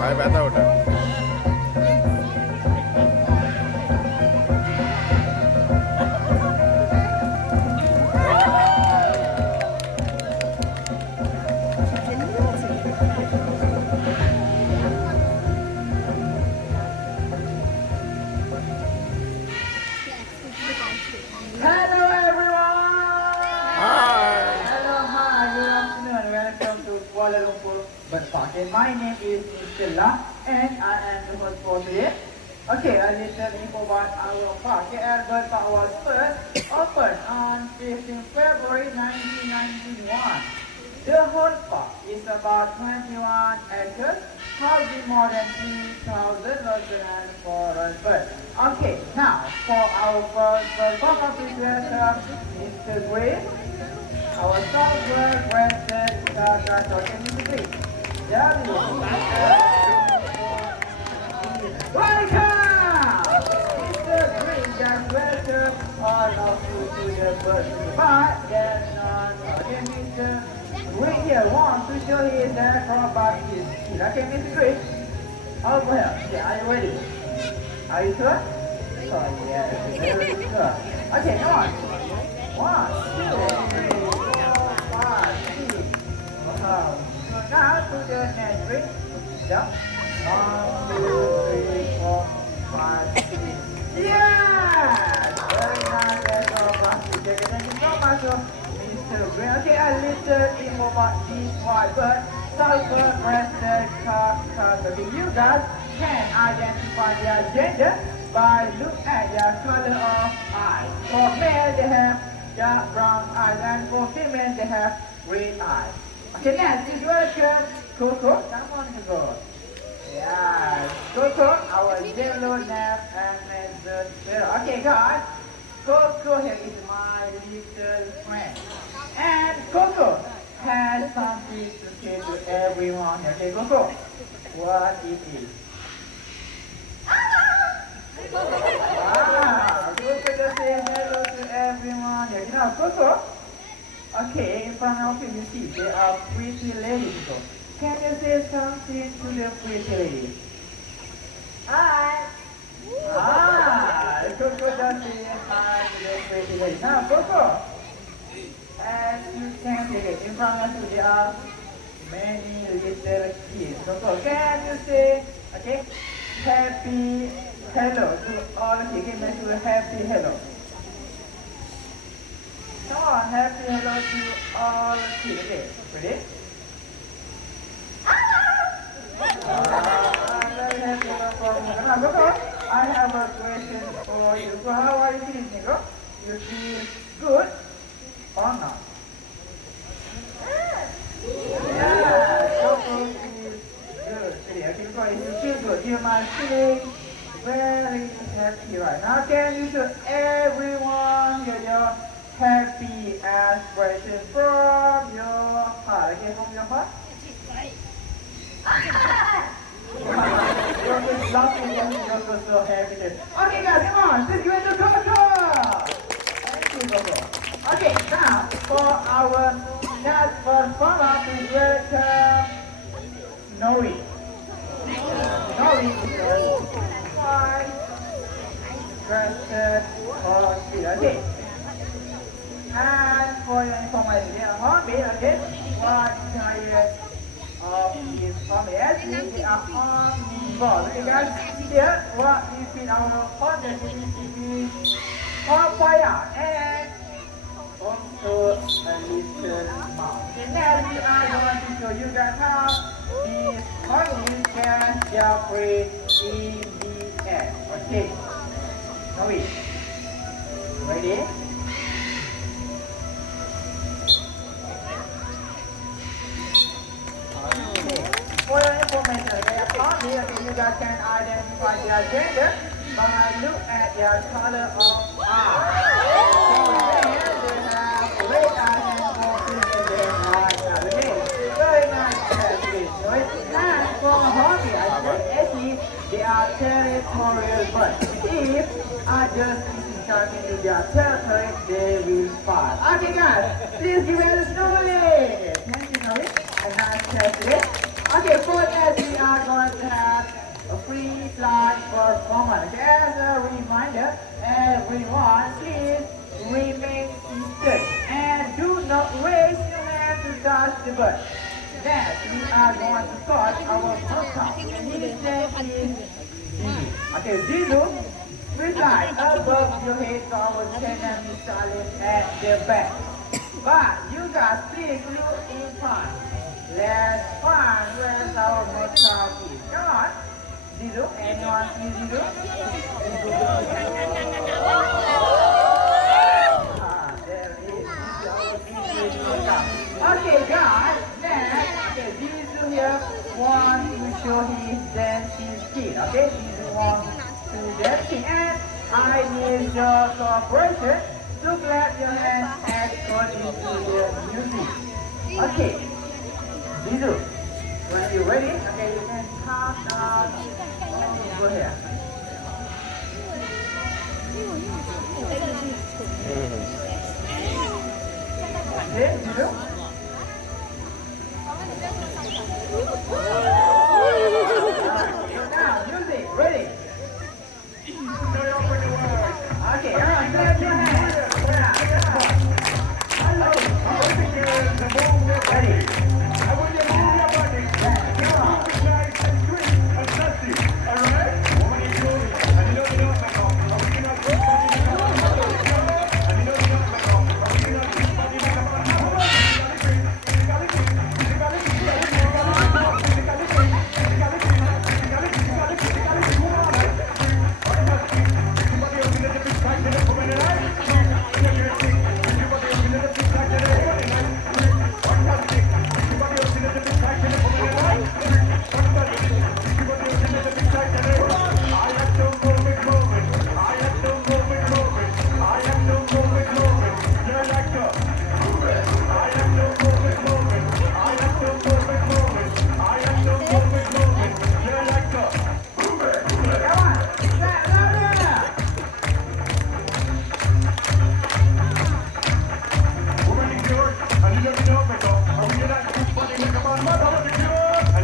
भाई बैठा उठा Hello everyone! Hi. Hello, hi, good afternoon. Welcome to Kuala Lumpur Bird Park. And my name is Mr. Lam and I am the host for today. Okay, a little info about our park. KL Bird Park was first opened on 15 February 1991. The whole park is about 21 acres, housing more than 3,000 local and foreign birds. Okay, now for our first bird park, please welcome Mr. Gray, our southward breasted Kakato. Can you see? Yeah, welcome! Mr. Green, just welcome all of you to the bird park. Yes, okay, Mr. Green here wants to show his acrobatic skill. Okay, Mr. Green, over here. Yeah, are you ready? Are you sure? Oh, yes, very sure. Okay, come on. 1, 2, 3, 4, 5, 6. Wow. So now to the next ring. Jump. 1, 2, 3, 4, 5, 6. Yes! Very nice acrobatic. Okay, thank you so much, Mr. Green. Okay, a little info about this white bird. Sulfur breasted cockatoo. Okay, you guys can identify their gender by look at their color of eyes. For male, they have dark brown eyes, and for female, they have green eyes. Okay, next is welcome Coco. Come on, Coco. Yeah, Coco, our yellow nap Amazon sparrow. Okay, guys, Coco here is my little friend, and Coco has something to say to everyone. Okay, Coco, what it is? Wow, Coco just say hello to everyone. Yeah, you know, Coco. Okay, in front of you, you see there are pretty ladies. Coco. Can you say something to the pretty ladies? Hi. Ah, Coco just say hi to the pretty ladies. Now, Coco, as you can see in front of you, there are many little kids. Coco, can you say, okay, happy hello to all of you? Give me to happy hello. Come on, happy hello to all of you. Okay, ready? I'm very happy for you. Now, Coco, I have a question for you. So, how are you feeling, Nico? You feel good or not? Yeah, Coco feels good. Really, okay, Coco, if you feel good, you must feeling very happy right now. Can you show everyone here your happy aspiration from your heart? Okay, from your heart? You're just laughing and you're so happy there. Okay guys, come on, let's go into Coco! Thank you, Coco. Okay, now for our next first follow-up, please welcome Snowy. Snowy is a white crested horse. Okay. And for your information, they are hornbill, okay? What giant of his hornbill? Actually, they are omnivores. Okay, guys, here, what we feed our hornbill is papaya and also a little mouse. Okay, now we are going to show you guys how these hornbills can jump free in the air. Okay, now we ready? For your information, they are only okay, you guys can identify their gender by look at their color of eyes. For male, they have Okay, guys, please give it a snowball. Thank you, Novi. A nice test today. Okay, for that, we are going to have a free flight performance. As a reminder, everyone, please remain seated and do not raise your hand to touch the bird. Next, we are going to start our workout. His name is Zizu. Okay, Zizu, we fly above your head to our channel silent at the back. But you guys please look in front. Let's find where our workout is. Come on. Zizu, anyone see Zizu? There it is. Okay, guys, next, okay, Zizu here wants to show his dancing skill. Okay, Zizu wants to dancing, and I need your cooperation to clap your hands according to the music. Okay, Zizu, when you're ready, okay, you can count down over here. Okay, Zizu. Now, music, ready? Okay, clap your hands. Ready? I want you to move your body. Come on. Nice and sweet and sexy. Alright? Woman, you do it. And you know you don't make up. Original good body make up. And you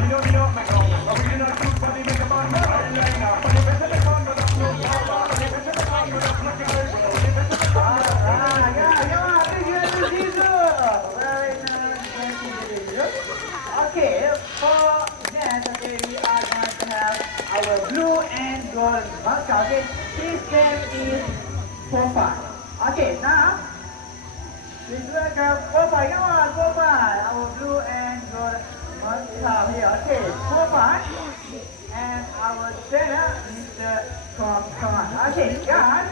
know you don't make up. Original good body make up. Okay, for that, okay, we are going to have our blue and gold mascot. Okay, his name is Popeye. Okay, now, please welcome Popeye. Come on, Popeye. Our blue and gold mascot here. Okay, Popeye. And our trainer, Mr. Tom. Okay, guys,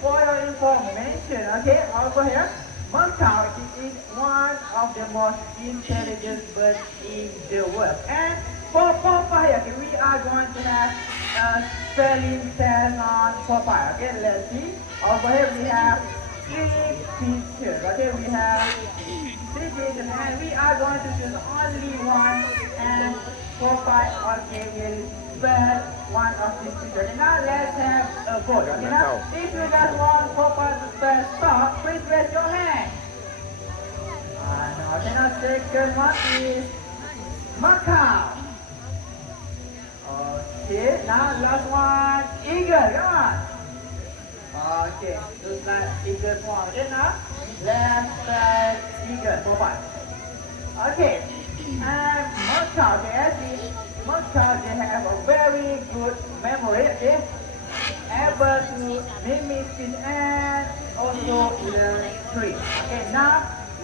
for your information, okay, over here, Langkawi is one of the most intelligent birds in the world. And for Popeye, okay, we are going to have a spelling test on Popeye. Okay, let's see. Over here we have 3 pictures. Okay, we have 3 pictures, and we are going to choose only one. And Popeye, okay, will spell one of these pictures. Okay, now let's have a vote. Okay, now if you guys want Popeye to spell stop, please raise your hand. Okay, now second one is Macau. Okay, now last one, eagle. Come on. Okay, looks like eagle form. Okay, now let's spell eagle. Popeye. Okay, and Macau, okay, actually, Macau, they have a very good memory, okay? Able to mimic it and also learn tricks. Okay, now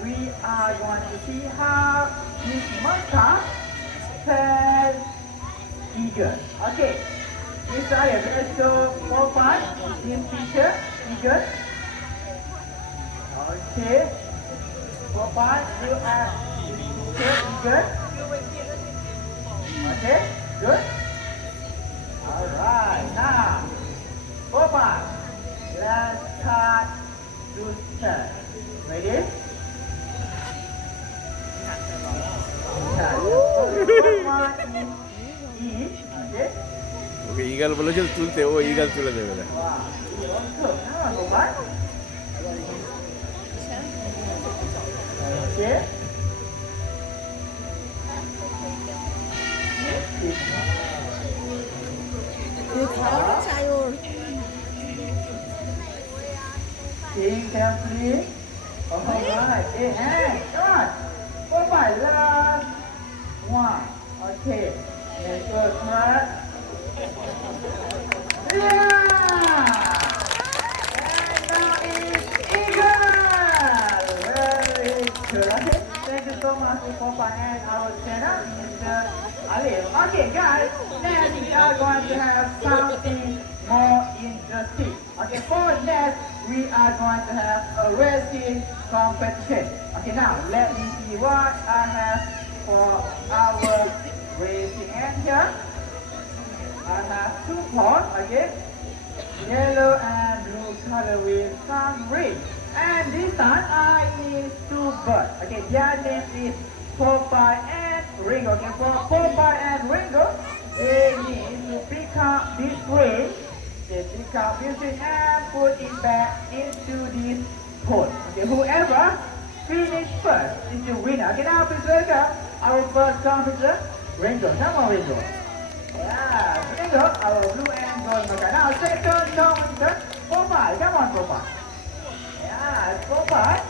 we are going to see how this Macau spells eagle. Okay, this I am going to show Popeye in picture, eagle. Okay, Popeye, you are eagle. Okay, good. Alright, now, Popeye, let's start to start. Ready? Okay. Okay equal বলেছিল তুলতে, ও equal তুলে দেবে না। Wow. Okay. King carefully. Alright. Hey, hand. Come on. Go by last one. Okay. Let's go smart. Yeah! And now it's eagle! Very good. Okay. Thank you so much for and our channel, Mr. Ali. Okay, guys. Next we are going to have something more interesting. Okay, for next we are going to have a racing competition. Okay, now let me see what I have for our racing end here. I have two poles, okay, yellow and blue color with some ring. And this time I need two birds. Okay, their name is Popeye and Ringo. Okay, for Popeye and Ringo, they need to pick up this ring. They pick up this ring and put it back into this pole. Okay, whoever finish first is the winner. Okay, now please welcome our first competitor, Ringo. Come on, Ringo. Yeah, Ringo, our blue and gold. Okay, now second competitor, Popeye. Come on, Popeye. Yeah, Popeye.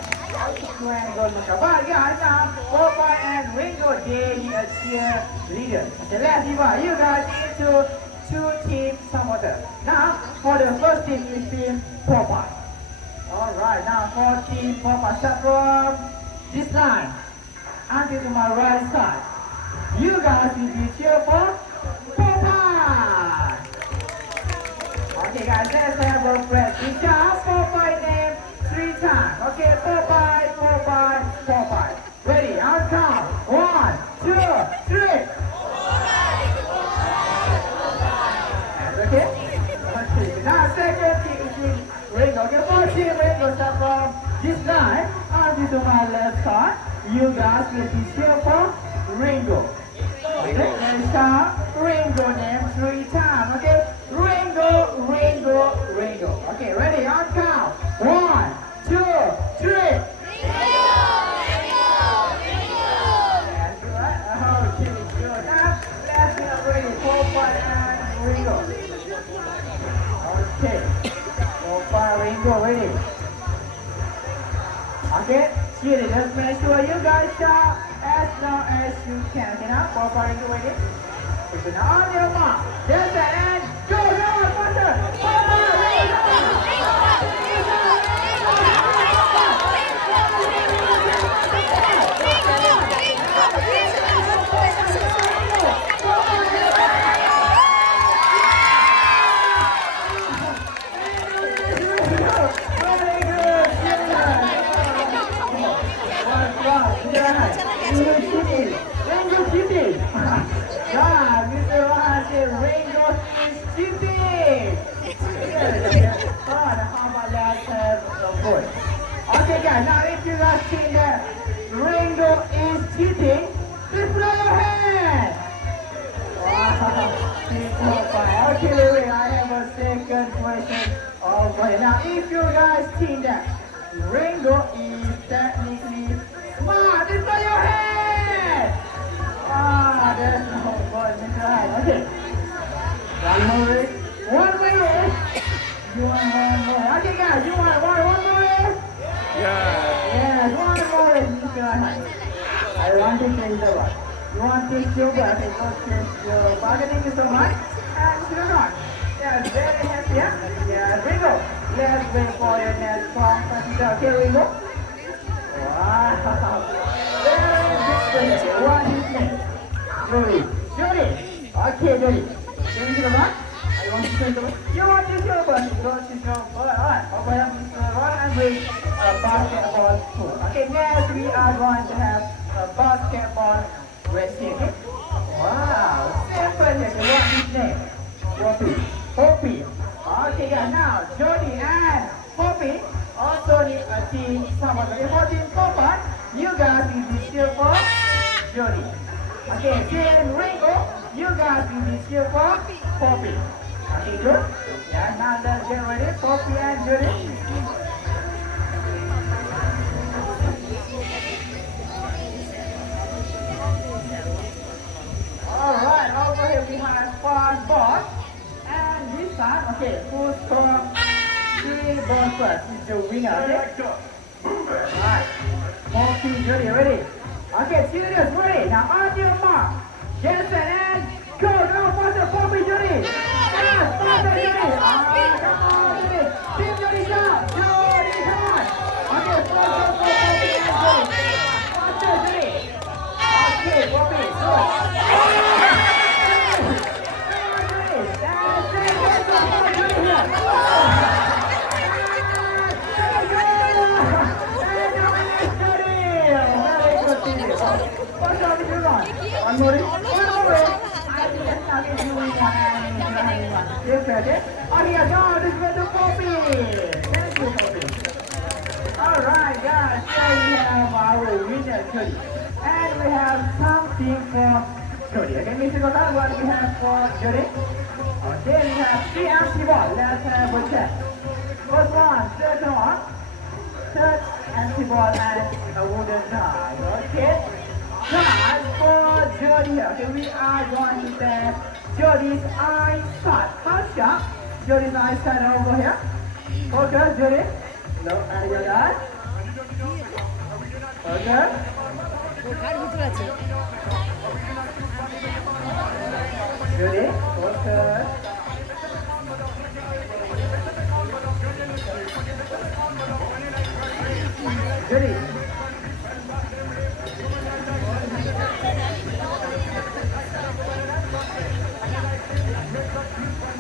Blue and gold. But guys, now Popeye and Ringo, they need a cheerleader. Okay, let's divide. You guys into two teams supporters. Now, for the first team is team Popeye. Alright, now for team Popeye, start from this line until to my right side. You guys will be cheer for Popeye. Okay guys, let's have a friend. We count Popeye name 3 times. Okay, Popeye, Popeye, Popeye. Ready, on count. 1, 2, 3. Okay? Okay. Now second team is team Ringo. Okay, first team Ringo start from this line until to my left side. You guys will be cheer for Ringo. Okay, let's count Ringo name 3 times. Okay? Ringo, Ringo, Ringo. Okay, ready? On count. 1, 2, 3. That's right. Okay, good. Now let's get ready. Popeye and Ringo. Okay. Popeye, Ringo, ready? Okay, cheerleaders, make sure you guys shout as long as you can. Okay, now Popeye, Ringo, ready? Okay, now on your mark, get set and go! Come on, faster! Popeye, Ringo! God, Mr. Rohan said Ringo is cheating. How about let's have a vote? Okay, guys, now if you guys think that Ringo is cheating, please put up your hand. Wow, okay, wait, I have a second question. Okay, now if you guys think that Ringo is technically smart, please put your hand. There's no point in that. Okay. One more race. One more race. You want one more? Okay, guys, you want one more race? Yeah. Yes, one more race. I want to change the one. You want to change your back? Okay, go change your back. Thank you so much. And still on. Yes, very happy. Yes, Ringo. Let's wait for your next competitor. Okay, Ringo. Wow. Very good. What is next? Jody. Okay, Jody. Can you see the back? I want to see the back. You want to see the back? Don't see the back. Alright. Okay, I'm with a basketball pool. Okay, next we are going to have a basketball racing. Wow. Simple. What is his name? Poppy. Okay, guys. Now, Jody and Poppy also need a team support. Okay, for team Popeye, you guys will be cheer for Jody. Okay, team Ringo, you guys will be cheer for Poppy. Okay, good? Yeah, now let's get ready. Poppy and Jody. first is the winner. Okay? Alright. Poppy, Judy, ready? Okay, serious, ready? Now on your mark. Get set and go. Now faster, Poppy, Judy. Yes, faster, Judy. Come on, Judy. Team Judy, down. Judy, come on. Okay, faster, Poppy, and Judy. Faster, Judy. Okay, Poppy, good. Come on, Judy. That's it. Let's go, Judy here. One more. I think that's not doing one. Yes, okay. Oh, yeah, no, this is the Poppy. Thank you, Poppy. All right, guys. So we have our winner, Jody. And we have something for Jody. Okay, Mr. Gotham, what we have for Jody? Okay, we have 3 empty balls. Let's have a check. First one, second one. Third empty ball and a wooden card. Okay. Card for Jody. Okay, we are going to say Jody's eyesight. How sharp? Jody's eyesight over here. Okay, Jody. Look at your eye. Okay. Jody, focus. Judy.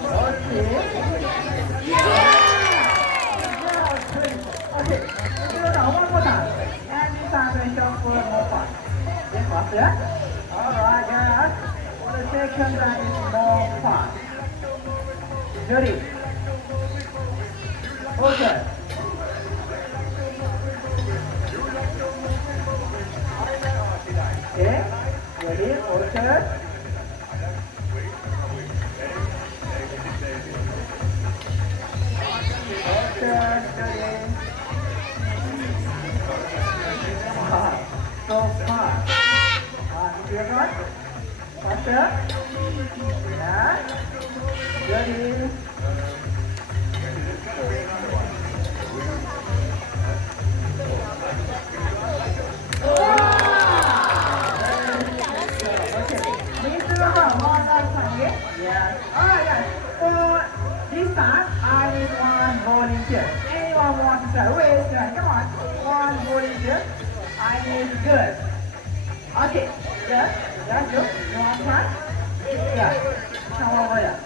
Okay. Okay. Now one more time. And this time we shall for more fun. Yes, faster. Alright, guys. For the second time is more fun. Judy. Okay. Okay, ready, focus. Focus, ready. So fast. Clear cut. Faster. Yeah. Ready. Yes. Alright guys, for this time I need one volunteer. Anyone want to try? Raise your hand. Come on. One volunteer. I need good. Okay. Yes. Yes, good. You want to try? Yeah. Come over here.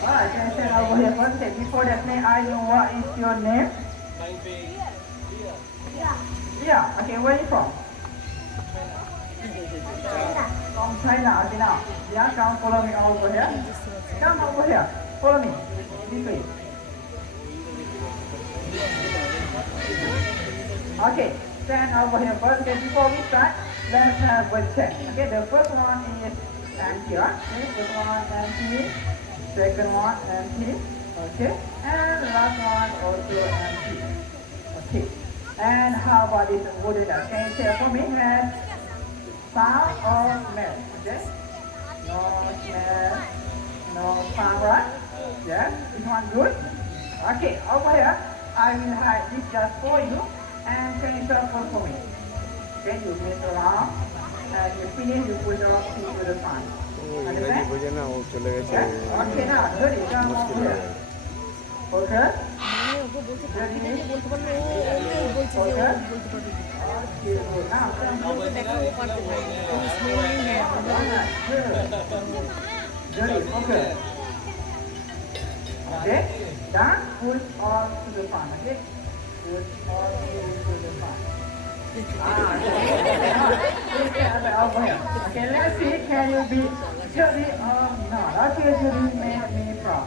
Alright, can I stand over here first? Okay, before that, may I know what is your name? Yeah, okay, where are you from? From China, okay now. Yeah, come follow me over here. Come over here, follow me. This way. Okay, stand over here first. Okay, before we start, let's have a check. Okay, the first one is empty, right? Okay, first one empty. Second one empty. Okay, and last one also empty. Okay. And how about this wooden duck? Can you say for me? And sound or smell? Okay? No smell, no sound, right? Yeah? This one good? Okay, over here, I will hide this just for you. And can you shuffle for me? Okay, you mix around. And you finish, you put your feet to the front. Understand? Okay, okay now, ready? Come over here. Okay? Ready? Okay? Okay, good. Now, ready? Okay. Okay? Done? Push all to the front. Okay? Push all to the front. Okay, let's see. Can you be Judy or not? Okay, Judy made me proud.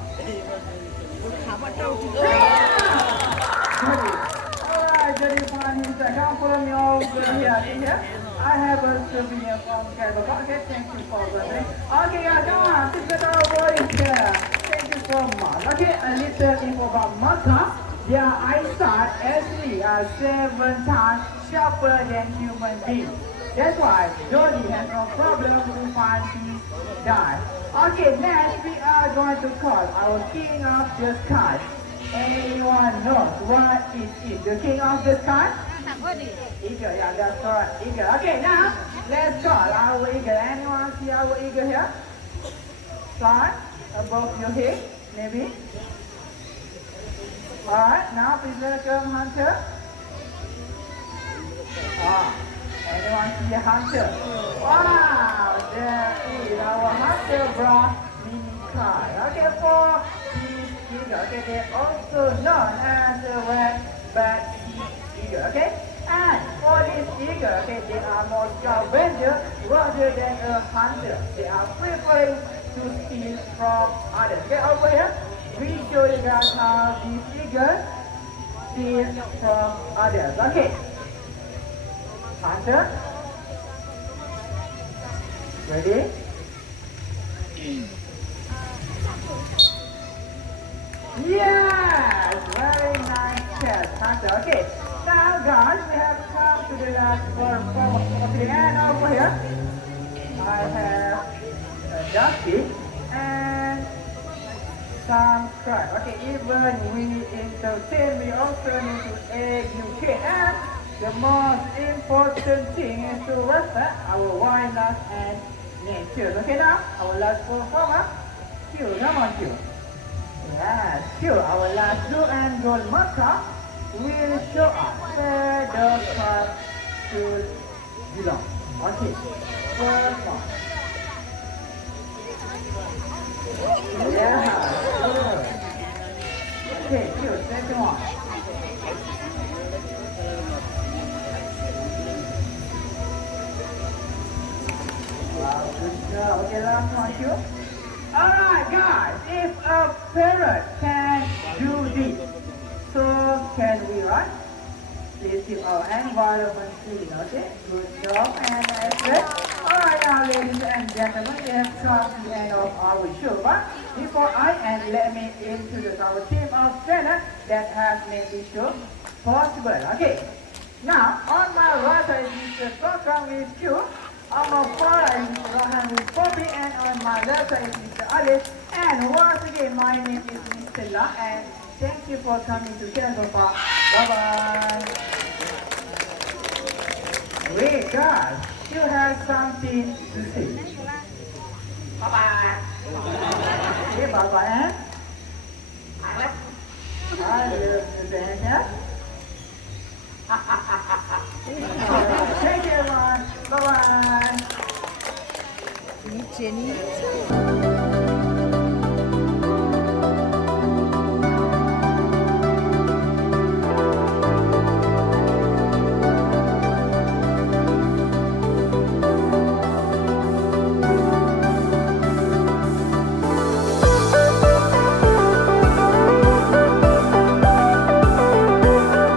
Alright, Judy found himself. Come follow me over here. I have a souvenir from Canada. Okay, thank you for that. Okay, guys, come on. This is our boy here. Thank you so much. Okay, a little info about Maka. Their eyesight actually are 7 times sharper than human beings. That's why Jody has no problem to find the die. Okay, next we are going to call our king of the sky. Anyone knows what it is? The king of the sky? Eagle, yeah, that's correct. Eagle. Okay, now let's call our eagle. Anyone see our eagle here? Fly above your head, maybe. Alright, now please welcome Hunter. Anyone see a hunter? Wow, there is our hunter brought mini car. Okay, for these eagle, okay, they're also known as a red-backed eagle, okay? And for this eagle, okay, they are more scavenger rather than a hunter. They are preferring to steal from others. Okay, over here, we show you guys how these eagles steal from others. Okay. Hunter. Ready? Yes! Very nice catch, Hunter. Okay. Now guys, we have come to the last one for the end over here. I have a ducky and some crab. Okay, even we entertain, we also need to educate. And the most important thing is to respect our wildlife and nature. Okay now, our last performer, Q, come on Q. Yes, Q, our last blue and gold marker will show us where the card should belong. Okay, first one. Yeah, good. Okay, Q, second one. Wow, good job. Okay, last one, Q. Alright guys, if a parrot can do this, so can we, right? Please keep our environment clean, okay? Good job and excellent. Alright now ladies and gentlemen, we have come to the end of our show. But before I end, let me introduce our team of trainers that has made this show possible. Okay, now on my right side is Mr. Kokang with you. On my far right is Mr. Rohan with Bobby, and on my left side is Mr. Alice. And once again, my name is Mr. La, and thank you for coming to Channel Papa. Bye-bye. Wait, guys, you have something to say. Bye-bye. Okay, bye-bye, eh? I love you, Daniel. Thank you, everyone. Bye-bye. Jenny.